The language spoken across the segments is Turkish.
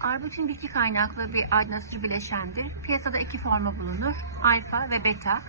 Arbutin bitki kaynaklı bir aydınlatıcı bileşendir. Piyasada iki formu bulunur. Alfa ve beta.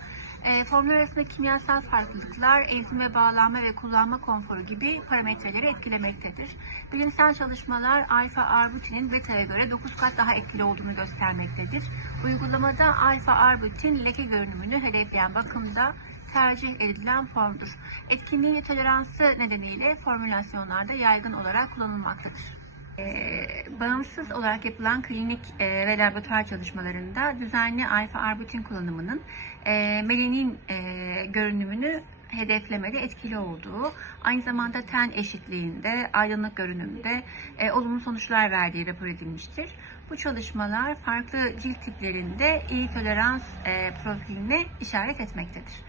E, formlar arasında kimyasal farklılıklar, enzime bağlanma ve kullanma konforu gibi parametreleri etkilemektedir. Bilimsel çalışmalar alfa arbutinin beta'ya göre 9 kat daha etkili olduğunu göstermektedir. Uygulamada alfa arbutin leke görünümünü hedefleyen bakımda tercih edilen formdur. Etkinliği ve toleransı nedeniyle formülasyonlarda yaygın olarak kullanılmaktadır. Ee, bağımsız olarak yapılan klinik e, ve laboratuvar çalışmalarında düzenli alfa arbutin kullanımının e, melanin e, görünümünü hedeflemede etkili olduğu, aynı zamanda ten eşitliğinde, aydınlık görünümde olumlu sonuçlar verdiği rapor edilmiştir. Bu çalışmalar farklı cilt tiplerinde iyi tolerans profiline işaret etmektedir.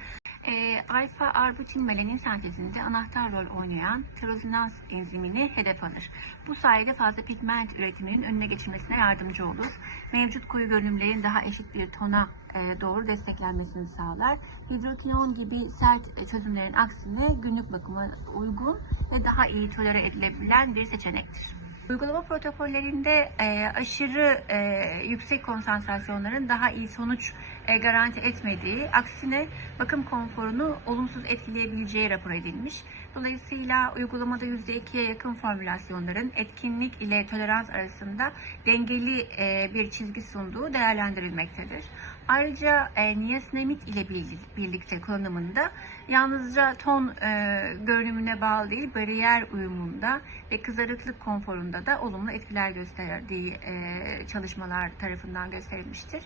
E, alfa arbutin melanin sentezinde anahtar rol oynayan tirozinaz enzimini hedef alır. Bu sayede fazla pigment üretiminin önüne geçilmesine yardımcı olur. Mevcut koyu görünümlerin daha eşit bir tona e, doğru desteklenmesini sağlar. Hidrokinon gibi sert çözümlerin aksine günlük bakıma uygun ve daha iyi tolere edilebilen bir seçenektir. Uygulama protokollerinde e, aşırı e, yüksek konsantrasyonların daha iyi sonuç e, garanti etmediği, aksine bakım konforunu olumsuz etkileyebileceği rapor edilmiş. Dolayısıyla uygulamada %2'ye yakın formülasyonların etkinlik ile tolerans arasında dengeli e, bir çizgi sunduğu değerlendirilmektedir. Ayrıca e, niasinamid ile bir- birlikte kullanımında yalnızca ton e, görünümüne bağlı değil, bariyer uyumunda ve kızarıklık konforunda da olumlu etkiler gösterdiği e, çalışmalar tarafından gösterilmiştir.